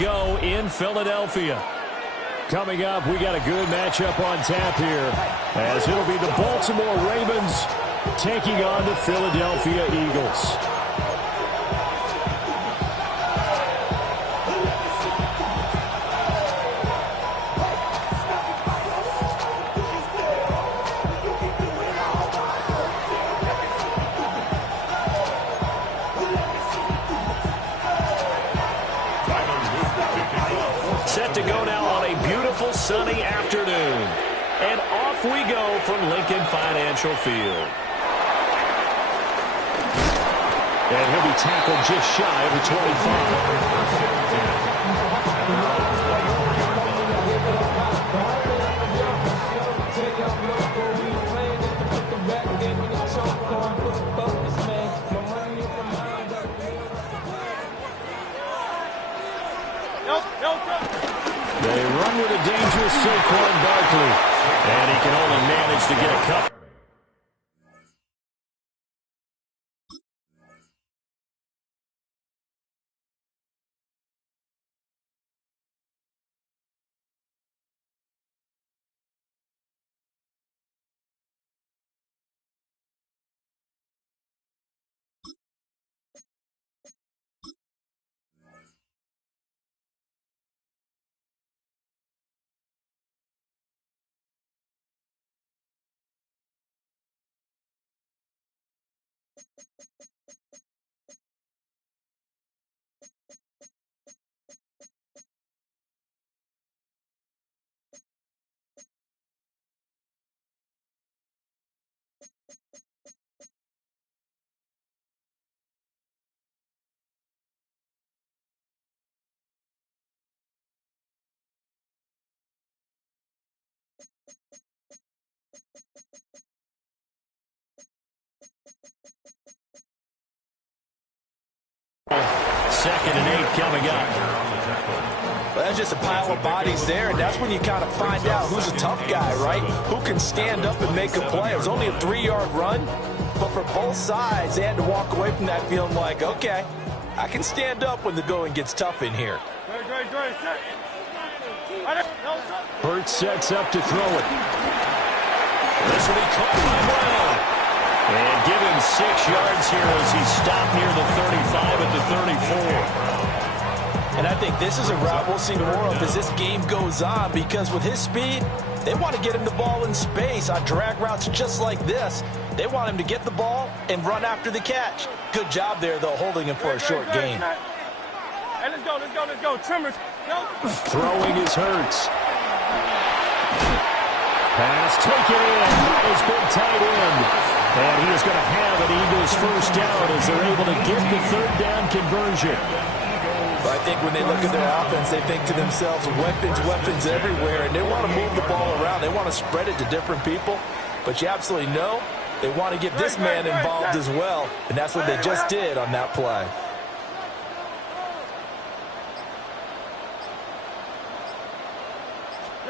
go in Philadelphia. Coming up, we got a good matchup on tap here, as it'll be the Baltimore Ravens taking on the Philadelphia Eagles. Set to go now on a beautiful sunny afternoon. And off we go from Lincoln Financial Field. And he'll be tackled just shy of the 25. They run with a dangerous Saquon Barkley. And he can only manage to get a couple. Second and 8 coming up. Well, that's just a pile of bodies there, and that's when you kind of find out who's a tough guy, right? Who can stand up and make a play. It was only a 3-yard run, but for both sides, they had to walk away from that feeling like, okay, I can stand up when the going gets tough in here. Hurts sets up to throw it. This will be caught by Brown. And give him 6 yards here as he stopped near the 35 at the 34. And I think this is a route we'll see more of as this game goes on, because with his speed, they want to get him the ball in space on drag routes just like this. They want him to get the ball and run after the catch. Good job there, though, holding him for a short gain. Hey, let's go. Trimmers. Go. Throwing is Hurts. Pass taken in. It's been tight end. And he is going to have an Eagles first down as they're able to get the third down conversion. But I think when they look at their offense, they think to themselves, weapons everywhere, and they want to move the ball around. They want to spread it to different people. But you absolutely know they want to get this man involved as well, and that's what they just did on that play. A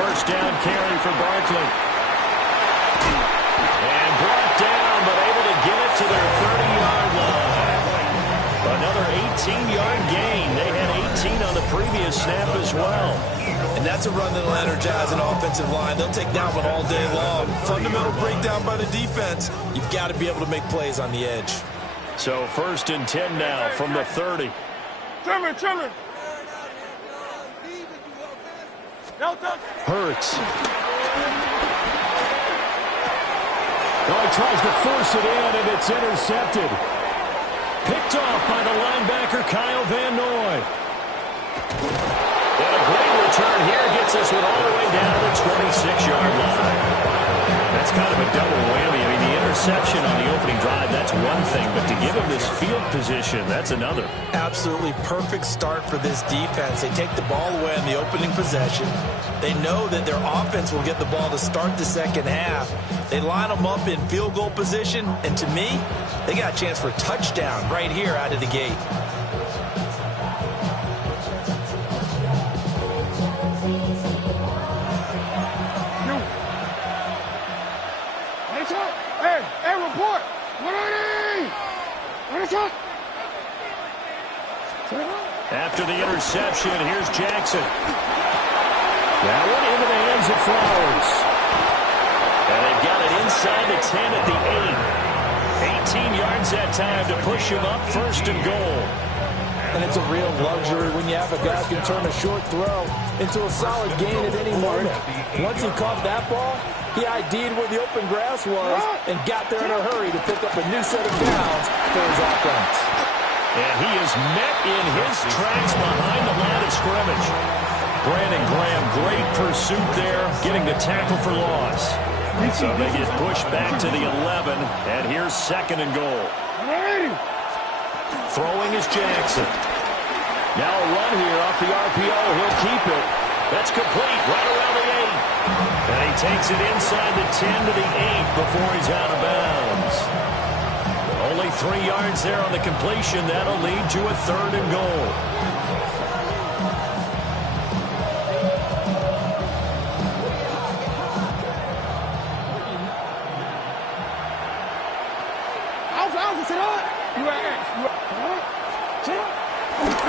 first down carry for Barkley. And brought down, but able to get it to their 30-yard line. Another 18-yard gain. They had 18 on the previous snap as well. And that's a run that'll energize an offensive line. They'll take that one all day long. Fundamental breakdown by the defense. You've got to be able to make plays on the edge. So first and 10 now from the 30. Trimmer. Hurts. Oh, he tries to force it in, and it's intercepted. Picked off by the linebacker, Kyle Van Noy. And a great return here gets us one all the way down to the 26-yard line. That's kind of a double whammy. I mean, the interception on the opening drive, that's one thing, but to give him this field position, that's another. Absolutely perfect start for this defense. They take the ball away on the opening possession. They know that their offense will get the ball to start the second half. They line them up in field goal position, and to me, they got a chance for a touchdown right here out of the gate. Hey, report. After the interception, here's Jackson. That one into the hands of Flowers. And they've got it inside the 10 at the 8. 18 yards that time to push him up, 1st and goal. And it's a real luxury when you have a guy who can turn a short throw into a solid gain at any moment. Once he caught that ball, he ID'd where the open grass was and got there in a hurry to pick up a new set of downs for his offense. And he is met in his tracks behind the line of scrimmage. Brandon Graham, great pursuit there, getting the tackle for loss. So they get pushed back to the 11, and here's 2nd and goal. Throwing is Jackson. Now a run here off the RPO. He'll keep it. That's complete right around the 8. And he takes it inside the 10 to the 8 before he's out of bounds. Only 3 yards there on the completion. That'll lead to a 3rd and goal.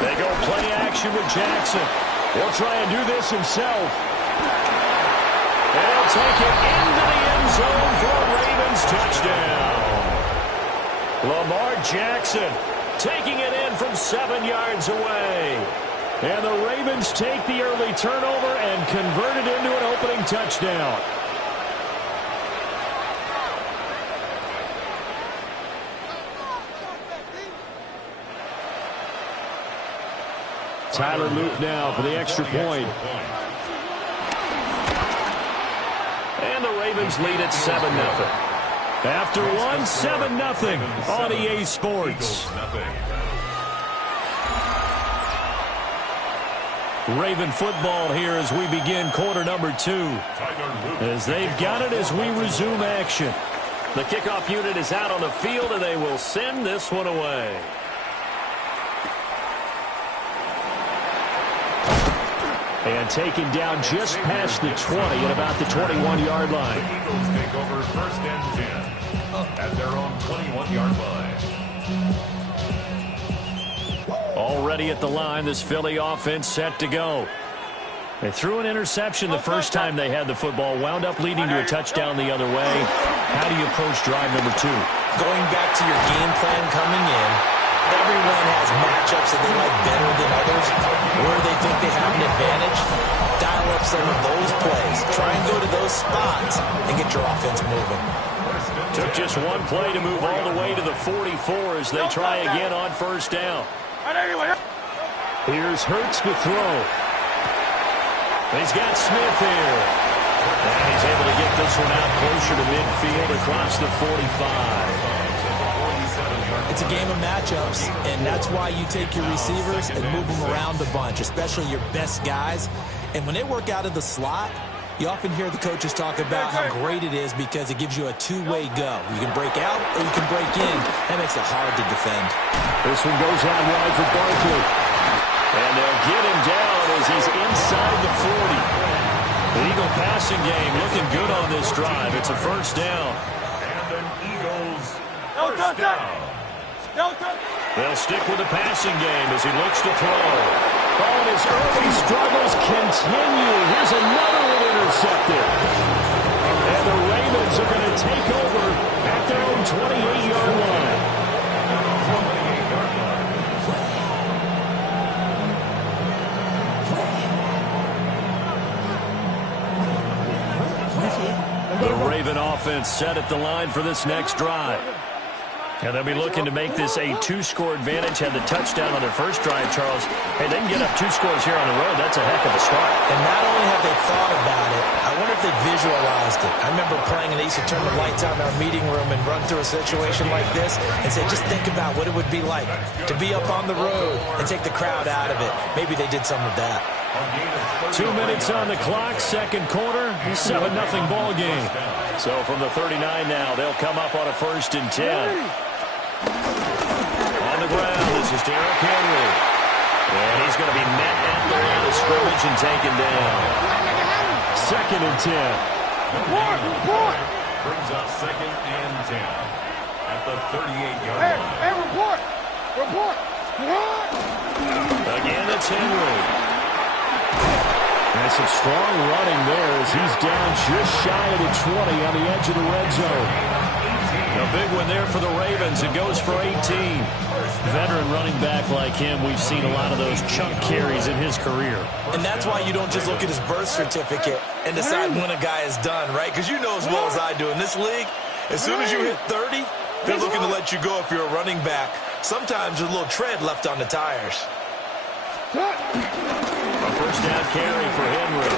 They go play action with Jackson. He'll try and do this himself. And he'll take it into the end zone for a Ravens touchdown. Lamar Jackson taking it in from 7 yards away. And the Ravens take the early turnover and convert it into an opening touchdown. Tyler Luke now for the extra point. And the Ravens lead at 7-0. After one, 7-0 on EA Sports. Raven football here as we begin quarter number 2. As they've got it as we resume action. The kickoff unit is out on the field, and they will send this one away. And taken down just past the 20 at about the 21-yard line. The Eagles take over 1st and 10 at their own 21-yard line. Already at the line, this Philly offense set to go. They threw an interception the first time they had the football, wound up leading to a touchdown the other way. How do you approach drive number 2? Going back to your game plan coming in, everyone has matchups that they like better than others. Where they think they have an advantage, dial up some of those plays. Try and go to those spots and get your offense moving. Took just one play to move all the way to the 44 as they try again on 1st down. Here's Hurts to throw. He's got Smith here. And he's able to get this one out closer to midfield across the 45. It's a game of matchups, and that's why you take your receivers and move them around a bunch, especially your best guys. And when they work out of the slot, you often hear the coaches talk about how great it is because it gives you a two-way go. You can break out or you can break in. That makes it hard to defend. This one goes out wide for Barkley. And they'll get him down as he's inside the 40. The Eagle passing game looking good on this drive. It's a 1st down. And an Eagles 1st down. They'll stick with the passing game as he looks to throw. Oh, and his early struggles continue. Here's another one intercepted. And the Ravens are going to take over at their own 28-yard line. The Raven offense set at the line for this next drive. And they'll be looking to make this a 2-score advantage. Had the touchdown on their first drive, Charles. Hey, they can get up 2 scores here on the road. That's a heck of a start. And not only have they thought about it, I wonder if they visualized it. I remember playing and they used to turn the lights on in our meeting room and run through a situation like this and say, just think about what it would be like to be up on the road and take the crowd out of it. Maybe they did some of that. 2 minutes on the clock, 2nd quarter, 7-0 ball game. So from the 39 now, they'll come up on a 1st and 10. On the ground, this is Derrick Henry. And he's going to be met at the line of scrimmage and taken down. 2nd and 10. Brings up 2nd and 10 at the 38-yard line. Hey, report! Again, it's Henry. And some strong running there as he's down just shy of the 20 on the edge of the red zone. A big one there for the Ravens. It goes for 18. Veteran running back like him, we've seen a lot of those chunk carries in his career. And that's why you don't just look at his birth certificate and decide when a guy is done, right? Because you know as well as I do, in this league, as soon as you hit 30, they're looking to let you go if you're a running back. Sometimes there's a little tread left on the tires. A first down carry for Henry.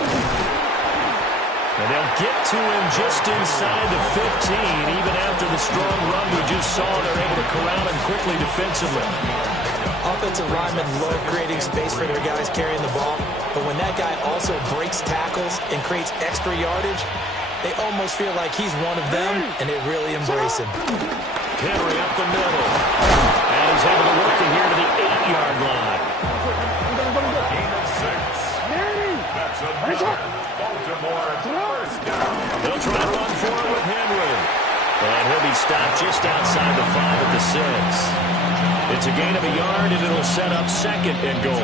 And they'll get to him just inside the 15. Even after the strong run we just saw, they're able to corral him quickly defensively. Offensive linemen love creating space for their guys carrying the ball. But when that guy also breaks tackles and creates extra yardage, they almost feel like he's one of them, and they really embrace him. Henry up the middle. And he's able to work it here to the 8-yard line. Gain of 6. That's a Baltimore first down. They'll try to run forward with Henry. And he'll be stopped just outside the 5 at the 6. It's a gain of a yard, and it'll set up second and goal.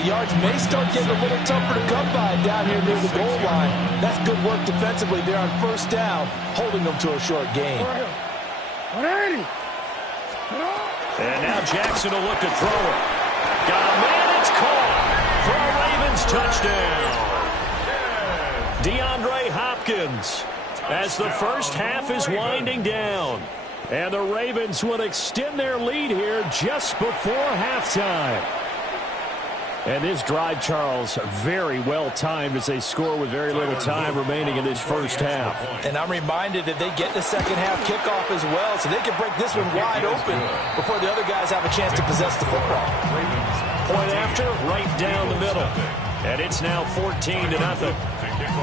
The yards may start getting a little tougher to come by down here near the goal line. That's good work defensively there on first down, holding them to a short gain. And now Jackson will look to throw it. Got a man, it's caught for a Ravens touchdown. DeAndre Hopkins as the first half is winding down. And the Ravens will extend their lead here just before halftime. And this drive, Charles, very well timed as they score with very little time remaining in this first half. And I'm reminded that they get the second half kickoff as well, so they can break this one wide open before the other guys have a chance to possess the football. Point after, right down the middle. And it's now 14-0.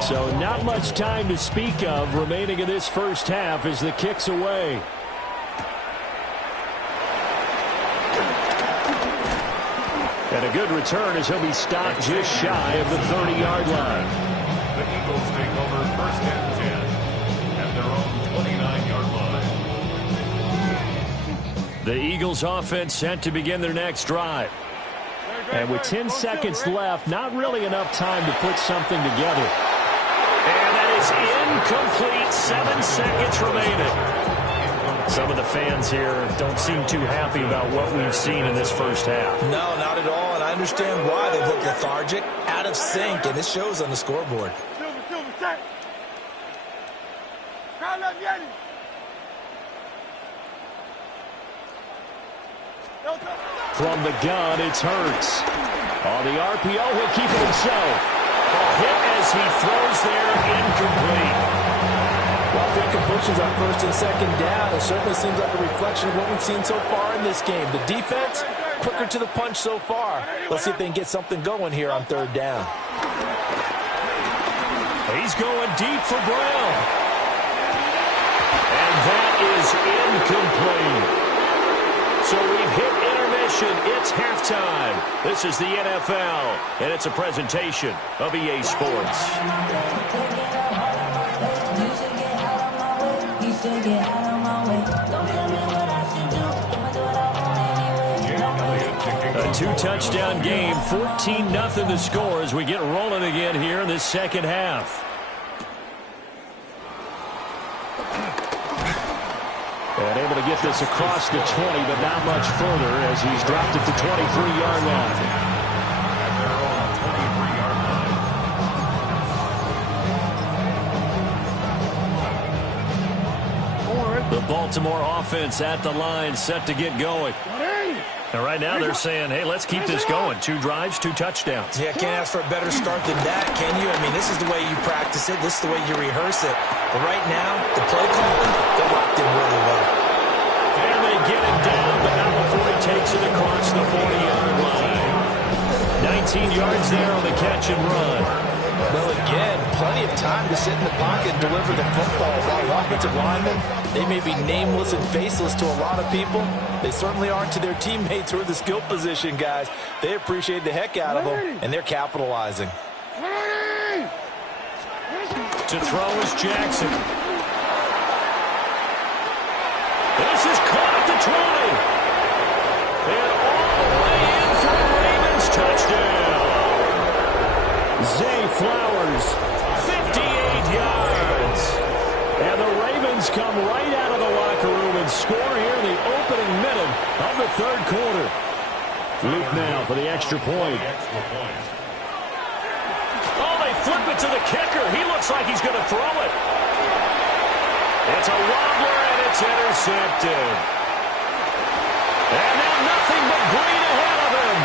So not much time to speak of remaining in this first half as the kick's away. And a good return as he'll be stopped just shy of the 30-yard line. The Eagles take over first and 10 at their own 29-yard line. The Eagles offense set to begin their next drive. And with 10 seconds left, not really enough time to put something together. And that is incomplete. 7 seconds remaining. Some of the fans here don't seem too happy about what we've seen in this first half. No, not at all, and I understand why they look lethargic, out of sync, and this shows on the scoreboard. From the gun, it's Hurts. On the RPO, he'll keep it himself. A hit as he throws there, incomplete. Well, big completions on first and second down. It certainly seems like a reflection of what we've seen so far in this game. The defense, quicker to the punch so far. Let's see if they can get something going here on third down. He's going deep for Brown. And that is incomplete. So we've hit intermission. It's halftime. This is the NFL, and it's a presentation of EA Sports. A 2-touchdown game, 14-0 the score as we get rolling again here in this second half. And able to get this across the 20, but not much further as he's dropped it to 23-yard line. The Baltimore offense at the line, set to get going. And right now they're saying, hey, let's keep this going. 2 drives, 2 touchdowns. Yeah, can't ask for a better start than that, can you? I mean, this is the way you practice it. This is the way you rehearse it. But right now, the play calling, they're locked in really well. And they get it down, but not before he takes it across the 40-yard line. 19 yards there on the catch and run. Well, again, plenty of time to sit in the pocket and deliver the football. While offensive linemen, they may be nameless and faceless to a lot of people. They certainly aren't to their teammates who are the skill position guys. They appreciate the heck out of them, and they're capitalizing. To throw is Jackson. This is caught at the 20. And all the way in for the third quarter. Luke now for the extra point. Oh, they flip it to the kicker. He looks like he's going to throw it. It's a wobbler, and it's intercepted. And now nothing but green ahead of him.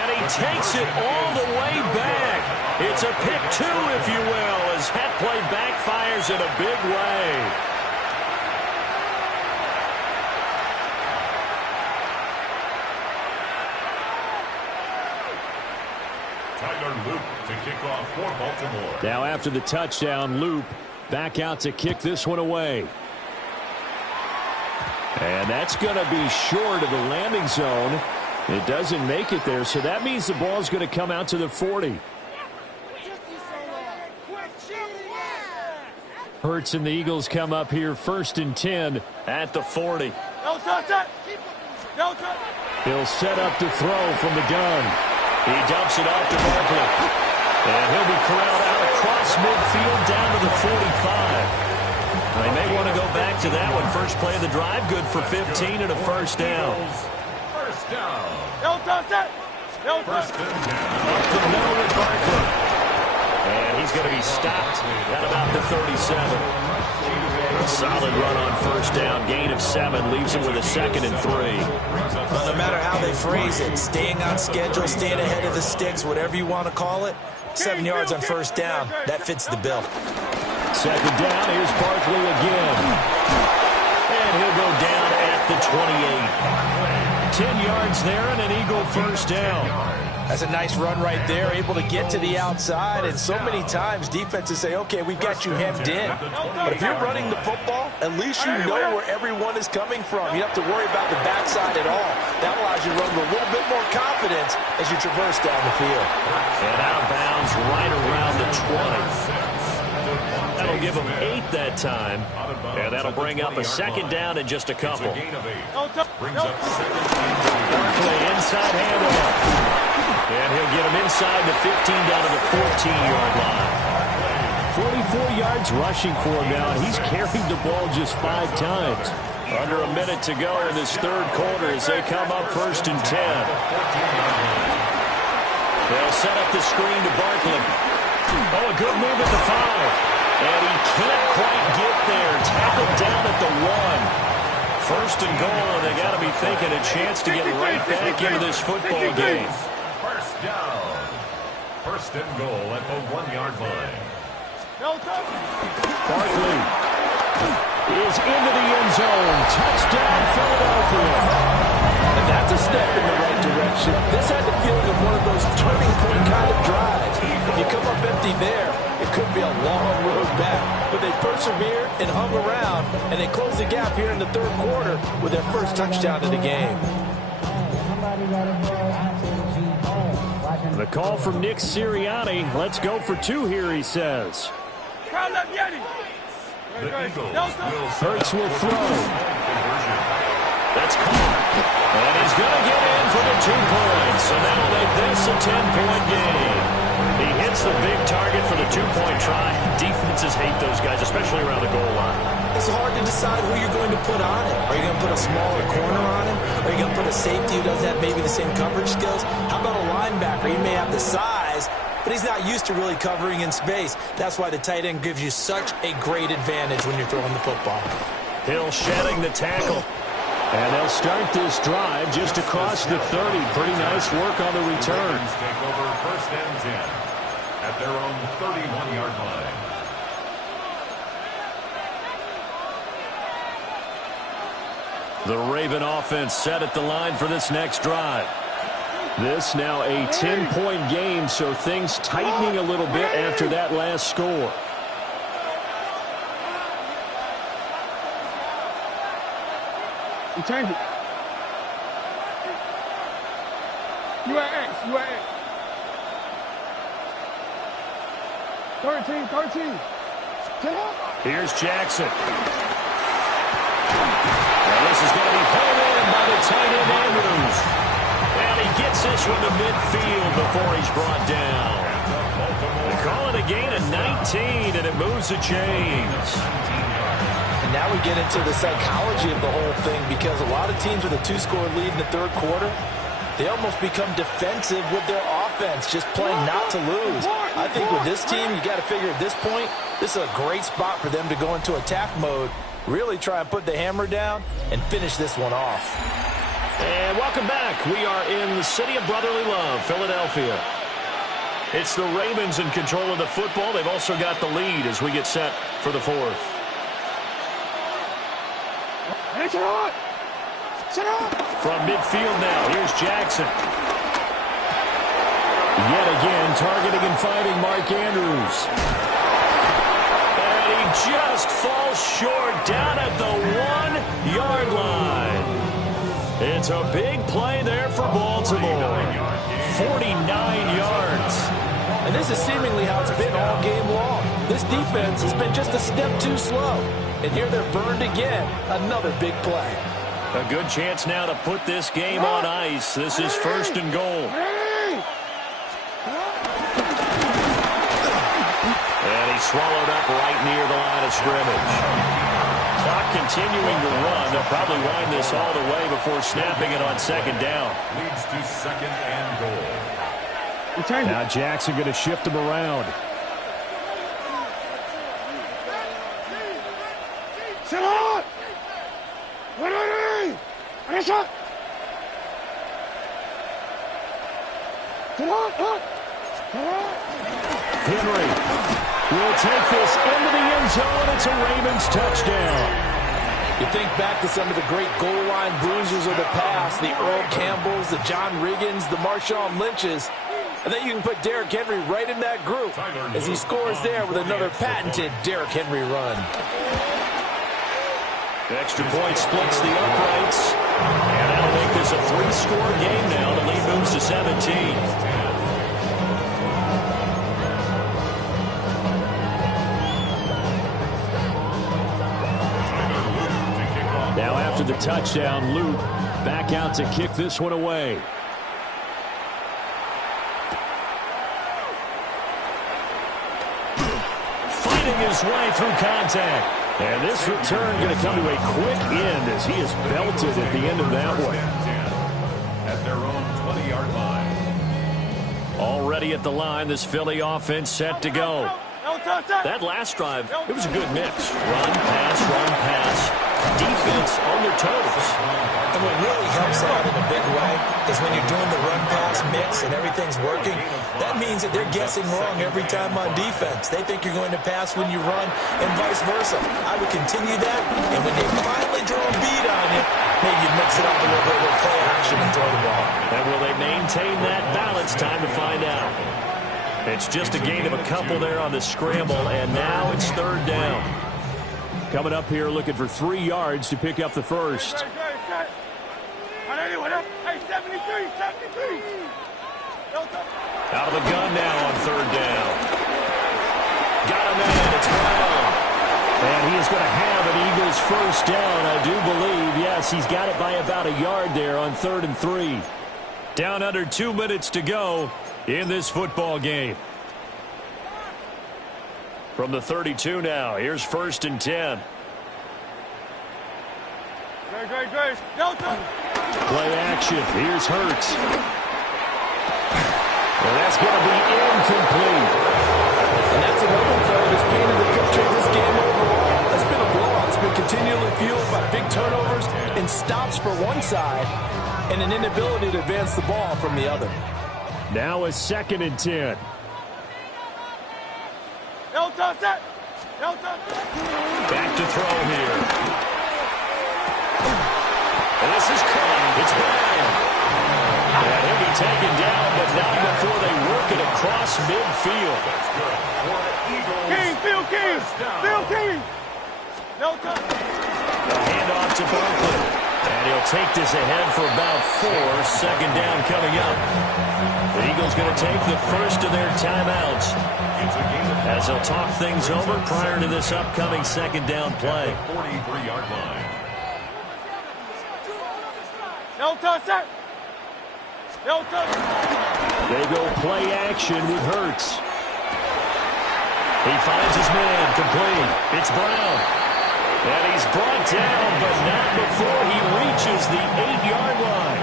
And he takes it all the way back. It's a pick two, if you will, as that play backfires in a big way. To kick off for Baltimore. Now after the touchdown, Loop back out to kick this one away. And that's going to be short of the landing zone. It doesn't make it there, so that means the ball's going to come out to the 40. Hurts and the Eagles come up here 1st and 10 at the 40. He'll set up to throw from the gun. He dumps it off to Barkley. And he'll be corralled out across midfield down to the 45. They may want to go back to that one. First play of the drive, good for 15 and a first down. First down. First and 10. Up the middle with Barkley. And he's going to be stopped at about the 37. A solid run on first down. Gain of 7 leaves him with a 2nd and 3. Well, no matter how they phrase it, staying on schedule, staying ahead of the sticks, whatever you want to call it, 7 yards on first down, that fits the bill. 2nd down, here's Barkley again. And he'll go down at the 28. 10 yards there and an Eagle first down. That's a nice run right there, able to get to the outside, and so many times defenses say, okay, we've got you hemmed in. But if you're running the football, at least you know where everyone is coming from. You don't have to worry about the backside at all. That allows you to run with a little bit more confidence as you traverse down the field. And out of bounds right around the 20. That'll give him 8 that time, and that'll bring up a 2nd down in just a couple. Brings up 7. Barkley inside handoff. And he'll get him inside the 15 down to the 14-yard line. 44 yards rushing for him now, and he's carried the ball just 5 times. Under a minute to go in this third quarter as they come up 1st and 10. They'll set up the screen to Barkley. Oh, a good move at the 5. And he can't quite get there. Tackled down at the 1. 1st and goal, and they got to be thinking a chance to get right back into this football game. First down. 1st and goal at the 1-yard line. Barkley is into the end zone. Touchdown, Philadelphia. And that's a step in the right direction. This had the feeling of one of those turning point kind of drives. If you come up empty there, it could be a long road back. But they persevered and hung around, and they closed the gap here in the third quarter with their first touchdown of the game. The call from Nick Sirianni. Let's go for 2 here, he says. The Eagles Hurts will throw. That's caught. And he's going to get in for the 2 points. So that'll make this a 10-point game. He hits the big target for the 2-point try. Defenses hate those guys, especially around the goal line. It's hard to decide who you're going to put on him. Are you going to put a smaller corner on him? Are you going to put a safety who doesn't have maybe the same coverage skills? How about a linebacker? He may have the size, but he's not used to really covering in space. That's why the tight end gives you such a great advantage when you're throwing the football. Hill shedding the tackle. And they'll start this drive just across the 30. Pretty nice work on the return. take over 1st and 10 at their own 31-yard line. The Raven offense set at the line for this next drive. This now a 10-point game, so things tightening a little bit after that last score. You change it. You at X. You at X. 13. Here's Jackson. And this is going to be pulled in by the tight end Andrews. And he gets this one to midfield before he's brought down. They call it a gain of 19, and it moves the chains. And now we get into the psychology of the whole thing, because a lot of teams with a 2-score lead in the third quarter, they almost become defensive with their offense, just playing not to lose. I think with this team, you got to figure at this point, this is a great spot for them to go into attack mode, really try and put the hammer down and finish this one off. And welcome back. We are in the city of brotherly love, Philadelphia. It's the Ravens in control of the football. They've also got the lead as we get set for the fourth. From midfield now, here's Jackson. Yet again, targeting and fighting Mark Andrews. And he just falls short down at the 1-yard line. It's a big play there for Baltimore. 49 yards. And this is seemingly how it's been all game long. This defense has been just a step too slow. And here they're burned again. Another big play. A good chance now to put this game on ice. This is first and goal. And he's swallowed up right near the line of scrimmage. Clock continuing to run. They'll probably wind this all the way before snapping it on second down. Leads to second and goal. Now Jackson going to shift him around. Henry will take this into the end zone. It's a Ravens touchdown. You think back to some of the great goal line bruisers of the past, the Earl Campbells, the John Riggins, the Marshawn Lynches. And then you can put Derrick Henry right in that group as he scores there with another patented Derrick Henry run. The extra point splits the uprights. And that'll make this a 3-score game now. The lead moves to 17. Now after the touchdown, Luke back out to kick this one away. Fighting his way through contact. And this return going to come to a quick end as he is belted at the end of that one. At their own 20-yard line. Already at the line, this Philly offense set to go. That last drive, it was a good mix. Run, pass, defense on their toes. And what really helps out in a big way is when you're doing the run-pass mix and everything's working, that means that they're guessing wrong every time on defense. They think you're going to pass when you run and vice versa. I would continue that, and when they finally draw a beat on you, maybe you mix it up a little bit with play action and throw the ball. And will they maintain that balance? Time to find out. It's just a gain of a couple there on the scramble, and now it's third down. Coming up here looking for 3 yards to pick up the first. Out of the gun now on third down. Got a man, it's Brown. And he is going to have an Eagles first down, I do believe. Yes, he's got it by about a yard there on 3rd and 3. Down under 2 minutes to go in this football game. From the 32 now, here's 1st and 10. Great. Delta. Play action. Here's Hurts. Well, that's going to be incomplete. And that's another play that's painted the picture of this game overall. It's been a blowout. It's been continually fueled by big turnovers and stops for one side and an inability to advance the ball from the other. Now a 2nd and 10. Back to throw here. And this is caught. It's Brown. And he'll be taken down, but not before they work it across midfield. King. A handoff to Barkley. And he'll take this ahead for about 4. 2nd down coming up. The Eagles going to take the first of their timeouts as they'll talk things over prior to this upcoming 2nd down play. 43-yard line. They go play action with Hurts. He finds his man complete. It's Brown. And he's brought down, but not before he reaches the 8-yard line.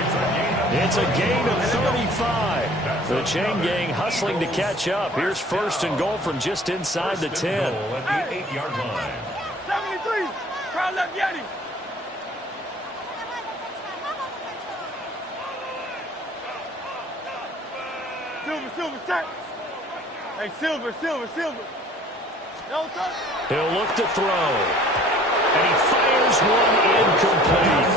It's a gain of 35. The chain gang hustling to catch up. Here's first and goal from just inside the 10. At the 8-yard line. 73. Crowd left Yeti. Silver, check. Hey, Silver. No touch. He'll look to throw. And he fires one incomplete.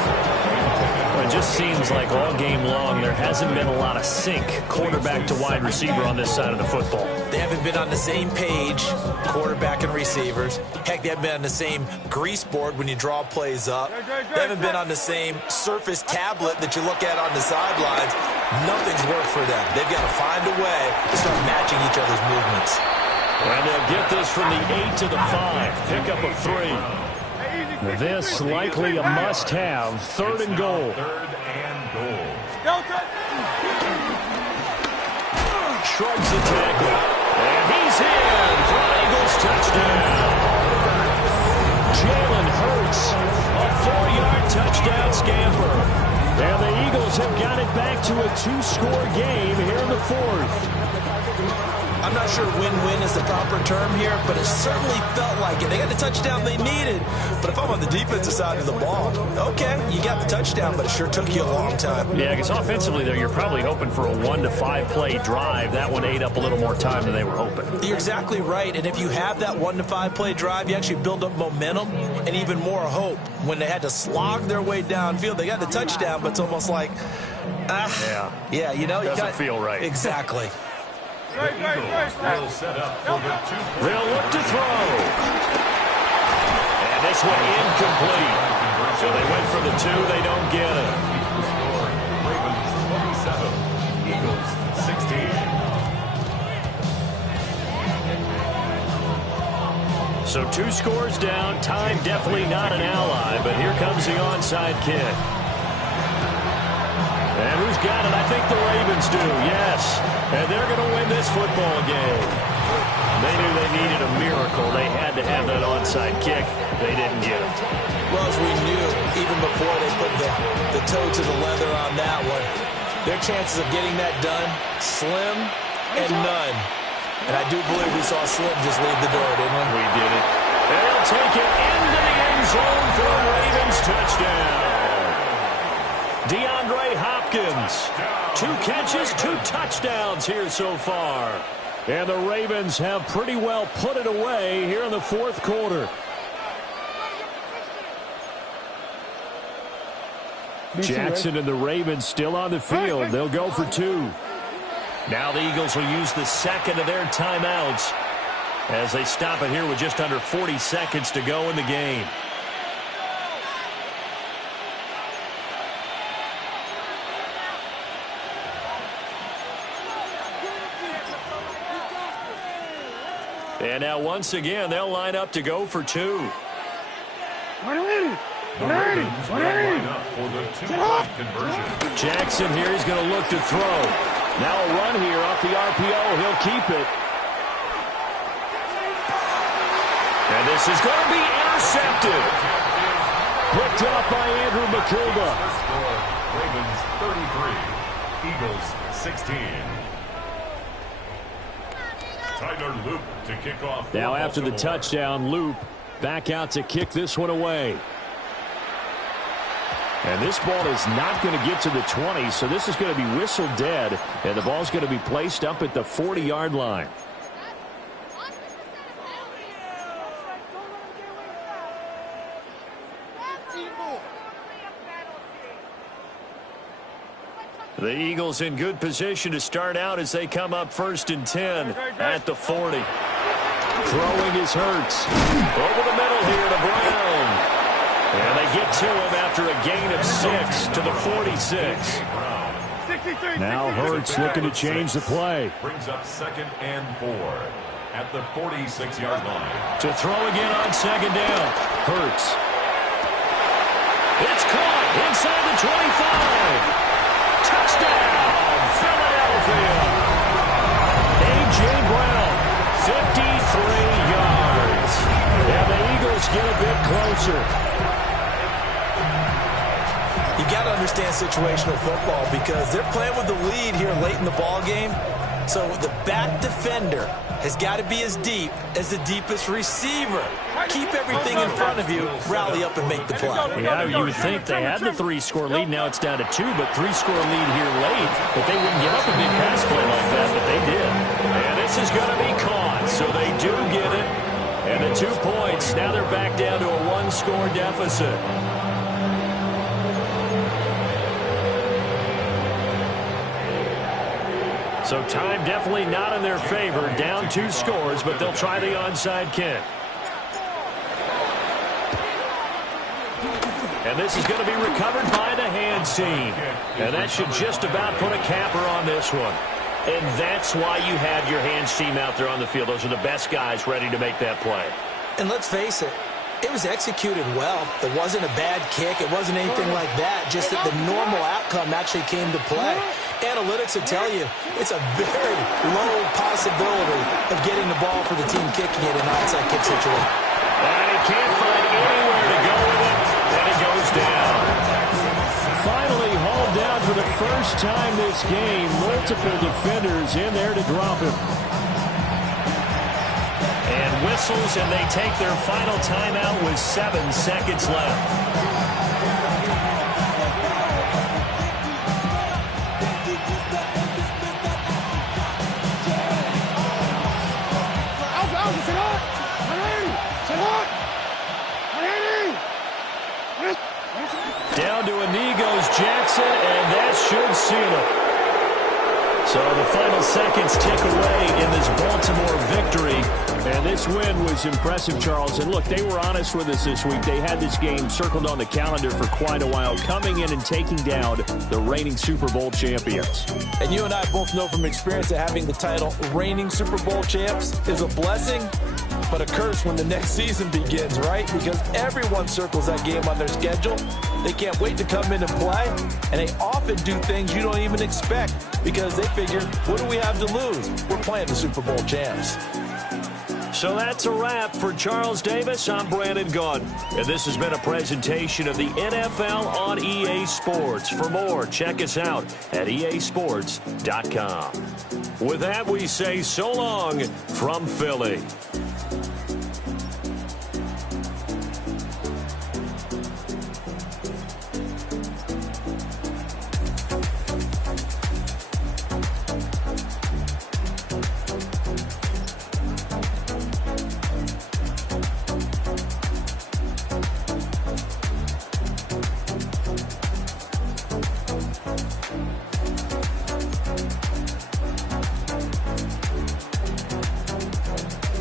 It just seems like all game long there hasn't been a lot of sync quarterback to wide receiver on this side of the football. They haven't been on the same page, quarterback and receivers. Heck, they haven't been on the same grease board when you draw plays up. They haven't been on the same surface tablet that you look at on the sidelines. Nothing's worked for them. They've got to find a way to start matching each other's movements. And they'll get this from the 8 to the 5. Pick up a 3. This likely a must-have. Third and goal. Shrugs the tackle. And he's in for an Eagles touchdown. Jalen Hurts, a 4-yard touchdown scamper. And the Eagles have got it back to a 2-score game here in the 4th. I'm not sure win-win is the proper term here, but it certainly felt like it. They got the touchdown they needed. But if I'm on the defensive side of the ball, okay, you got the touchdown, but it sure took you a long time. Yeah, because offensively there, you're probably hoping for a 1 to 5 play drive. That one ate up a little more time than they were hoping. You're exactly right. And if you have that 1 to 5 play drive, you actually build up momentum and even more hope. When they had to slog their way downfield, they got the touchdown, but it's almost like, yeah, you know, doesn't feel right. Exactly. Will set up for the 2. They'll look to throw. And this one incomplete. So they went for the 2. They don't get it. Ravens 27, Eagles 16. So 2 scores down. Time definitely not an ally, but here comes the onside kick. And who's got it? I think the Ravens do, yes. And they're going to win this football game. They knew they needed a miracle. They had to have that onside kick. They didn't get it. Well, as we knew, even before they put the toe to the leather on that one, their chances of getting that done, slim and none. And I do believe we saw Slim just leave the door, didn't we? We did it. They'll take it into the end zone for a Ravens touchdown. DeAndre Hopkins, 2 catches, 2 touchdowns here so far. And the Ravens have pretty well put it away here in the 4th quarter. Jackson and the Ravens still on the field. They'll go for 2. Now the Eagles will use the second of their timeouts as they stop it here with just under 40 seconds to go in the game. And now once again, they'll line up to go for 2. The Ravens will line up for the 2-point conversion. Jackson here is going to look to throw. Now a run here off the RPO. He'll keep it. And this is going to be intercepted. Picked up by Andrew McCulba. Ravens 33, Eagles 16. Tyler Loop to kick off. Now after the touchdown, Loop back out to kick this one away. And this ball is not going to get to the 20, so this is going to be whistled dead, and the ball's going to be placed up at the 40-yard line. The Eagles in good position to start out as they come up 1st and 10 at the 40. Throwing is Hurts. Over the middle here to Brown. And they get to him after a gain of 6 to the 46. Now Hurts looking to change the play. Brings up 2nd and 4 at the 46-yard line. To throw again on 2nd down. Hurts. It's caught inside the 25. Touchdown, Philadelphia. A.J. Brown, 53 yards. And the Eagles get a bit closer. You got to understand situational football because they're playing with the lead here late in the ball game. So the back defender has got to be as deep as the deepest receiver. Keep everything in front of you, rally up and make the play. Yeah, you would think they had the 3-score lead. Now it's down to 2, but 3-score lead here late. But they wouldn't give up a big pass play like that, but they did. And this is going to be caught, so they do get it. And the 2 points, now they're back down to a 1-score deficit. So time definitely not in their favor. Down 2 scores, but they'll try the onside kick. And this is going to be recovered by the hands team. And that should just about put a capper on this one. And that's why you have your hands team out there on the field. Those are the best guys ready to make that play. And let's face it, it was executed well. It wasn't a bad kick. It wasn't anything like that. Just that the normal outcome actually came to play. Analytics will tell you it's a very low possibility of getting the ball for the team kicking it in an onside kick situation. And he can't find anywhere to go with it. And it goes down. Finally hauled down for the first time this game. Multiple defenders in there to drop him. And whistles, and they take their final timeout with 7 seconds left. Down to a knee goes Jackson, and that should seal it. So the final seconds tick away in this Baltimore victory. And this win was impressive, Charles. And look, they were honest with us this week. They had this game circled on the calendar for quite a while, coming in and taking down the reigning Super Bowl champions. And you and I both know from experience that having the title reigning Super Bowl champs is a blessing, but a curse when the next season begins, right? Because everyone circles that game on their schedule. They can't wait to come in and play, and they often do things you don't even expect because they figure, what do we have to lose? We're playing the Super Bowl champs. So that's a wrap for Charles Davis. I'm Brandon Gunn, and this has been a presentation of the NFL on EA Sports. For more, check us out at easports.com. With that, we say so long from Philly.